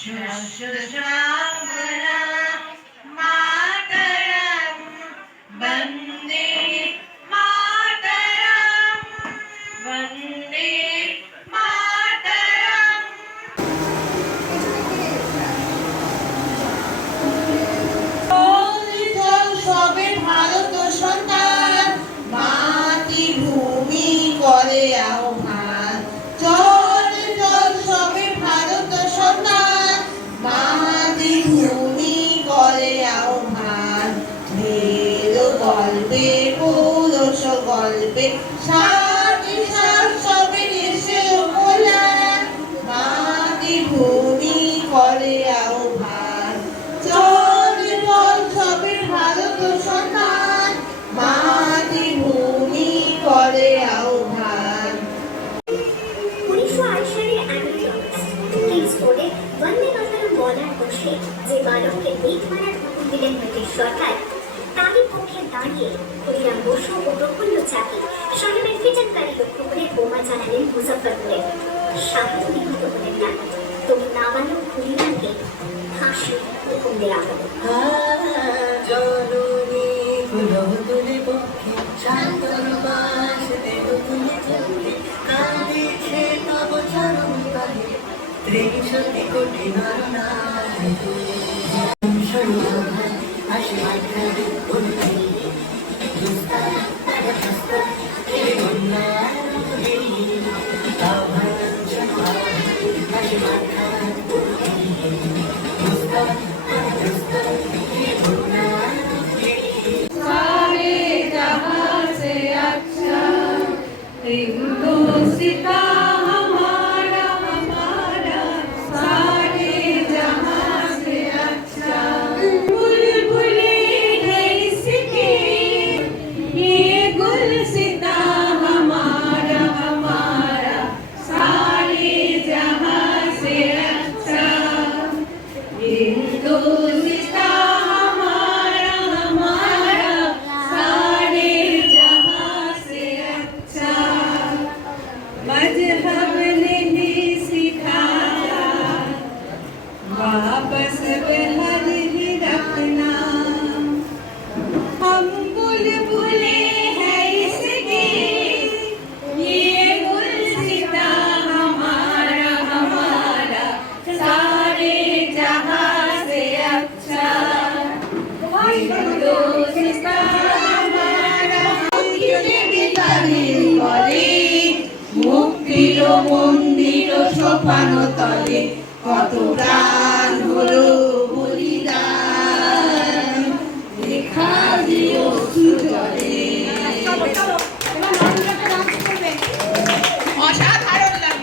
शस्य श्यामला मातरं वन्दे मातरं वन्दे मातरं। জল সবে ভারত সন্তান মাতৃভূমি করে আহ্বান। জল জল সবে ভারত সন্তান মাতৃভূমি করে আহ্বান। বেদ গল্পে পৌরষ গল্পে সবে এসে বললেন মাতৃভূমি করে আহ্বান। জল জল সবে ভারত সন্তান মাতৃভূমি করে আহ্বান। 1908 সালের 11ই অগস্ট কিংস কোর্টে বন্দে মাতরম বলার বসে যে বালককে মিট মারার হুকুম দিলেন ব্রিটিশ সরকার, তারই পক্ষে দাঁড়িয়ে ক্ষুদিরাম বসু ও প্রফুল্ল চাকি সাহেবের ফিটানকারী লক্ষ্য করে বোমা চালালেন মুজফ্ফরপুরে। সাহেব নিহত হলেন না, তবু নাবালক ক্ষুদিরামকে ফাঁসির হুকুম দেওয়া হলো। জননী কুলতুলে পক্ষে শান্তর বাস দেব তুলে চলে কাঁদিছে তব চরণ তলে 63 কোটি নর নারী সৈন্যভাই আশীর্বাদ করে বলতে দুস্তার তারা এ বন্যার আহ্বান সন্ধ্যা আশীর্বাদ খান দুস্তার हिंदुस्तान हमारा हमारा सारे जहां से अच्छा। बुलबुले है इसके ये गुलसितां हमारा हमारा सारे जहां से अच्छा। हिंदुस्तान हमारा हमारा सारे जहां से अच्छा। मजहब नहीं सिखाया वापस बहर ही रखना। हम बुलबुले हैं इसके ये गुलसितां हमारा हमारा सारे जहां से अच्छा। हिंदुस्तान हमारा মুক্তির মন্দির সোপান তলে কত প্রাণ হলো বলিদান লেখা দিও সুজলে। অসাধারণ লাগে।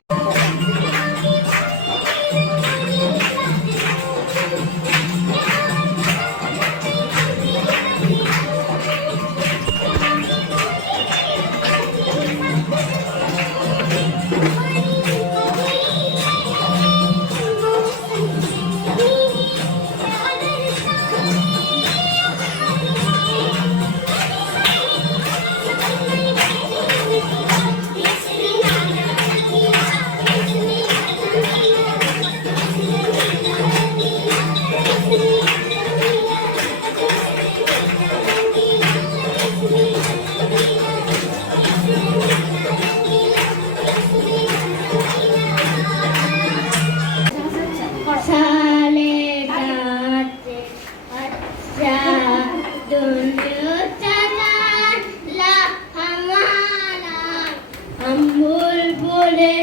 हम बुलबुले